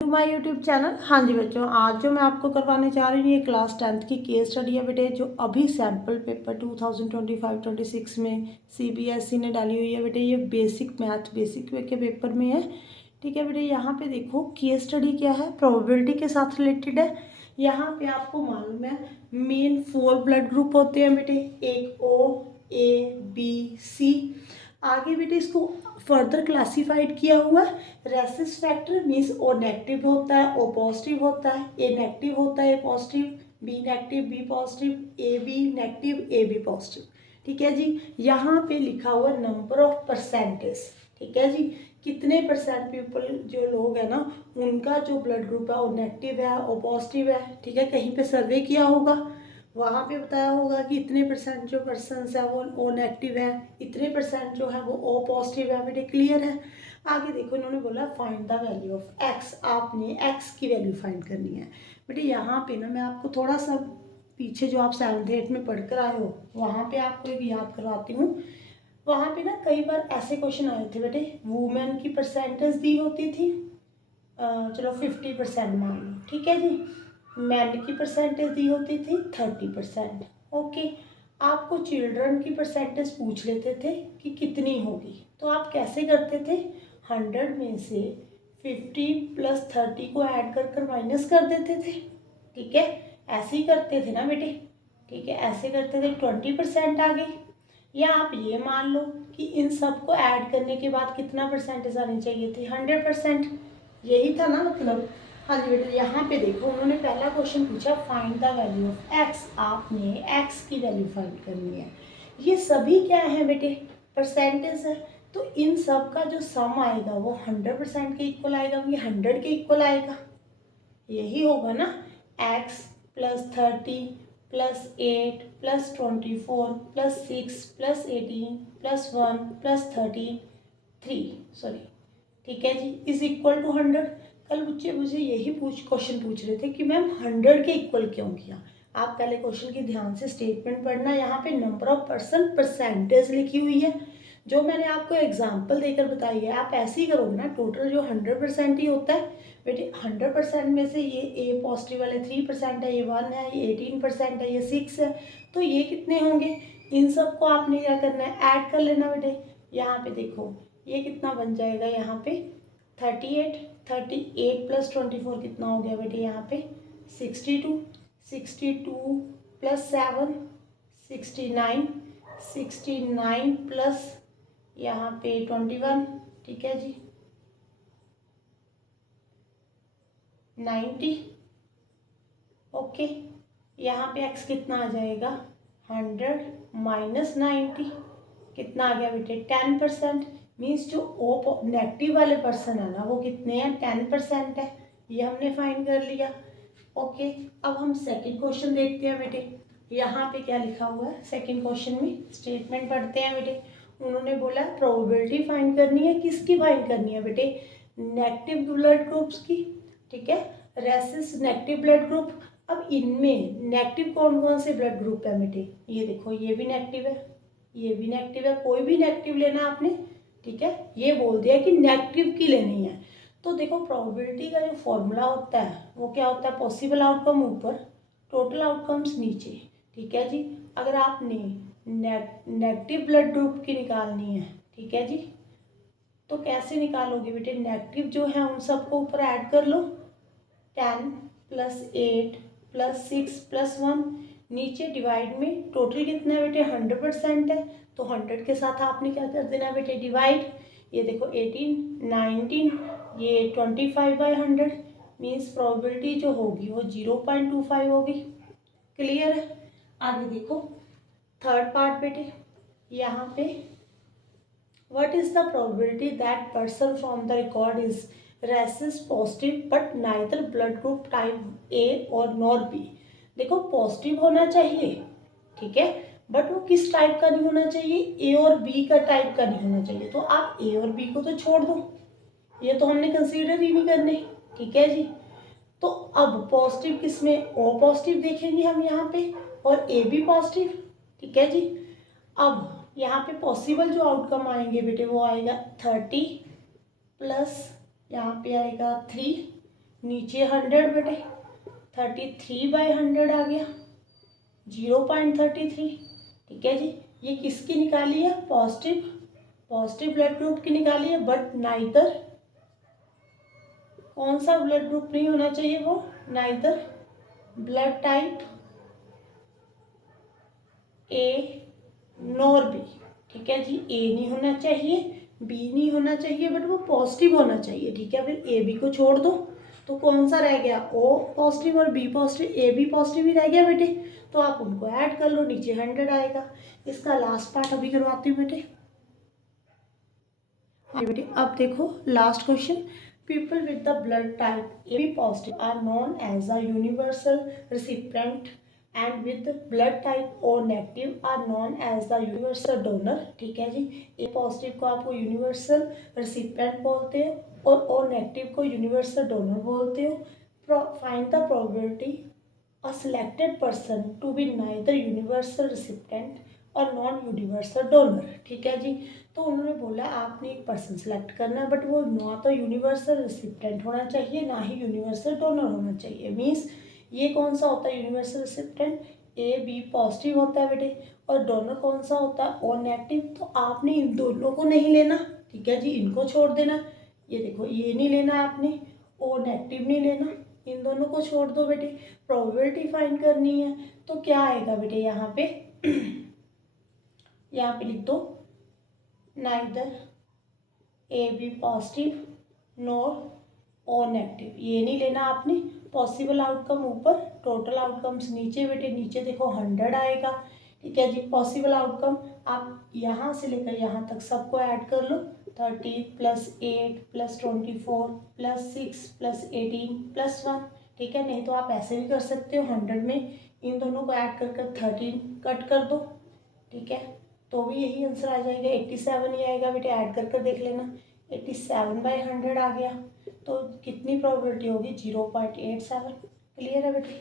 To my YouTube channel. हाँ जी बच्चों, आज जो मैं आपको करवाने जा रही हूँ ये क्लास 10th की केस स्टडी है बेटे, जो अभी सैम्पल पेपर 2025-26 में सीबीएसई ने डाली हुई है बेटे। ये बेसिक मैथ बेसिक के पेपर में है। ठीक है बेटे, यहाँ पे देखो केस स्टडी क्या है, प्रोबेबिलिटी के साथ रिलेटेड है। यहाँ पे आपको मालूम है मेन 4 ब्लड ग्रुप होते हैं बेटे, एक ओ, ए, बी, सी। आगे बेटे इसको फर्दर क्लासिफाइड किया हुआ है। Rhesus factor means O negative होता है, ओ पॉजिटिव होता है, ए नेगेटिव होता है, A positive, B negative, B positive, A B negative, A B positive. ठीक है जी। यहाँ पे लिखा हुआ नंबर ऑफ परसेंटेज। ठीक है जी, कितने परसेंट पीपल जो लोग हैं ना उनका जो ब्लड ग्रुप है वो नेगेटिव है, ओ पॉजिटिव है। ठीक है, कहीं पे सर्वे किया होगा, वहाँ पे बताया होगा कि इतने परसेंट जो पर्सनस है वो ओ नेगेटिव है, इतने परसेंट जो है वो ओ पॉजिटिव है। बेटे क्लियर है। आगे देखो इन्होंने बोला find the value of x, आपने एक्स की वैल्यू फाइंड करनी है। बेटे यहाँ पे ना मैं आपको थोड़ा सा पीछे जो आप 7th 8th में पढ़ कर आए हो वहाँ पे आपको एक याद करवाती हूँ। वहाँ पे ना कई बार ऐसे क्वेश्चन आए थे बेटे, वुमेन की परसेंटेज दी होती थी, चलो 50% मान लो। ठीक है जी। मैन की परसेंटेज दी होती थी 30%। ओके, आपको चिल्ड्रन की परसेंटेज पूछ लेते थे कि कितनी होगी, तो आप कैसे करते थे, 100 में से 50 + 30 को ऐड कर कर माइनस कर देते थे। ठीक है, ऐसे ही करते थे ना बेटे। ठीक है, ऐसे करते थे, 20% आ गई। या आप ये मान लो कि इन सब को ऐड करने के बाद कितना परसेंटेज आनी चाहिए थी, 100%। यही था ना मतलब। हाँ जी बेटे, यहाँ पे देखो उन्होंने पहला क्वेश्चन पूछा find the value of x, आपने एक्स की वैल्यू फाइंड करनी है। ये सभी क्या है बेटे, परसेंटेज है। तो इन सब का जो सम आएगा वो 100% के इक्वल आएगा, ये 100 के इक्वल आएगा। यही होगा ना, x + 30 + 8 + 24 + 6 + 18 + 1 + 33 सॉरी। ठीक है जी, इज इक्वल टू 100। कल बच्चे मुझे यही क्वेश्चन पूछ रहे थे कि मैम 100 के इक्वल क्यों किया। आप पहले क्वेश्चन की ध्यान से स्टेटमेंट पढ़ना। यहाँ पे नंबर ऑफ पर्सन परसेंटेज लिखी हुई है, जो मैंने आपको एग्जाम्पल देकर बताई है। आप ऐसे ही करोगे ना, टोटल जो 100% ही होता है बेटे। 100% में से ये ए पॉजिटिव वाले 3% है, ये 1 है, ये 18% है, ये 6 है, तो ये कितने होंगे, इन सब को आपने क्या करना है, ऐड कर लेना बेटे। यहाँ पे देखो ये कितना बन जाएगा, यहाँ पे 38, 38 + 24 कितना हो गया बेटे, यहाँ पे 62, 62 + 7 69, 69 प्लस यहाँ पे 21। ठीक है जी, 90। ओके, यहाँ पे x कितना आ जाएगा, 100 - 90 कितना आ गया बेटे, 10%। मीन्स जो ओ नेगेटिव वाले पर्सन है ना वो कितने हैं, 10% है। ये हमने फाइंड कर लिया। ओके, अब हम सेकंड क्वेश्चन देखते हैं बेटे। यहाँ पे क्या लिखा हुआ है सेकंड क्वेश्चन में, स्टेटमेंट पढ़ते हैं बेटे। उन्होंने बोला प्रोबेबिलिटी फाइंड करनी है, किसकी फाइंड करनी है बेटे, नेगेटिव ब्लड ग्रुप्स की। ठीक है, रेसिस नेगेटिव ब्लड ग्रुप। अब इनमें नेगेटिव कौन कौन से ब्लड ग्रुप है बेटे, ये देखो ये भी नेगेटिव है, ये भी नेगेटिव है, कोई भी नेगेटिव लेना आपने। ठीक है, ये बोल दिया कि नेगेटिव की लेनी है। तो देखो प्रोबेबिलिटी का जो फॉर्मूला होता है वो क्या होता है, पॉसिबल आउटकम ऊपर, टोटल आउटकम्स नीचे। ठीक है जी, अगर आपने नेगेटिव ब्लड ग्रुप की निकालनी है, ठीक है जी, तो कैसे निकालोगे बेटे, नेगेटिव जो है उन सबको ऊपर ऐड कर लो, 10 + 8 + 6 + 1, नीचे डिवाइड में टोटल कितना है बेटे, 100% है, तो 100 के साथ आपने क्या कर देना बेटे, डिवाइड। ये देखो 18, 19, ये 25/100, मीन्स प्रोबेबिलिटी जो होगी वो 0.25 होगी। क्लियर है। आगे देखो थर्ड पार्ट बेटे, यहाँ पे what is the probability that person from the record is rhesus positive but neither blood group type A और nor B। देखो पॉजिटिव होना चाहिए, ठीक है, बट वो किस टाइप का नहीं होना चाहिए, ए और बी का टाइप का नहीं होना चाहिए। तो आप ए और बी को तो छोड़ दो, ये तो हमने कंसीडर ही नहीं करने। ठीक है जी, तो अब पॉजिटिव किसमें, ओ पॉजिटिव देखेंगे हम यहाँ पे, और ए बी पॉजिटिव। ठीक है जी, अब यहाँ पे पॉसिबल जो आउटकम आएंगे बेटे वो आएगा 30 प्लस यहाँ पे आएगा 3 नीचे 100 बेटे, 33/100 आ गया, 0.33। ठीक है जी, ये किसकी निकाली है? पॉजिटिव ब्लड ग्रुप की निकाली है, बट नाइदर, कौन सा ब्लड ग्रुप नहीं होना चाहिए? वो neither blood type A nor be. ठीक है जी, ए नहीं होना चाहिए, बी नहीं होना चाहिए, बट वो पॉजिटिव होना चाहिए। ठीक है, फिर ए बी को छोड़ दो, तो कौन सा रह गया? ओ पॉजिटिव और B positive, A B positive ही रह गया बेटे, तो आप उनको ऐड कर लो, नीचे 100 आएगा। इसका लास्ट पार्ट अभी करवाती हूँ बेटे। बेटे अब देखो last question, people with the blood type A B positive are known as a universal recipient and with blood type O negative are known as the universal donor. ठीक है जी, ए पॉजिटिव को आपको यूनिवर्सल रिसिपिएंट बोलते हो और O negative को universal donor बोलते हो। Find the probability a selected person to be neither universal recipient और नॉन यूनिवर्सल डोनर। ठीक है जी, तो उन्होंने बोला आपने एक पर्सन सेलेक्ट करना है, बट वो ना तो यूनिवर्सल रिसिपिएंट होना चाहिए, ना ही यूनिवर्सल डोनर होना चाहिए। मीन्स ये कौन सा होता है universal recipient? A B positive होता है बेटे, और डोनर कौन सा होता है? O negative. तो आपने इन दोनों को नहीं लेना। ठीक है जी, इनको छोड़ देना। ये देखो, ये नहीं लेना आपने, ओ नेगेटिव नहीं लेना, इन दोनों को छोड़ दो बेटे। प्रोबेबिलिटी फाइंड करनी है, तो क्या आएगा बेटे यहाँ पे? यहाँ पे लिख दो neither A B positive nor O negative. ये नहीं लेना आपने। पॉसिबल आउटकम ऊपर, टोटल आउटकम्स नीचे बेटे, नीचे देखो 100 आएगा। ठीक है जी, पॉसिबल आउटकम आप यहाँ से लेकर यहाँ तक सबको ऐड कर लो, 30 + 8 + 24 + 6 + 18 + 1। ठीक है, नहीं तो आप ऐसे भी कर सकते हो, 100 में इन दोनों को ऐड कर 13 कट कर दो। ठीक है, तो भी यही आंसर आ जाएगा, 87 ही आएगा बेटे। ऐड कर देख लेना, 87/100 आ गया, तो कितनी प्रोबेबिलिटी होगी? 0.87। क्लियर है बेटे?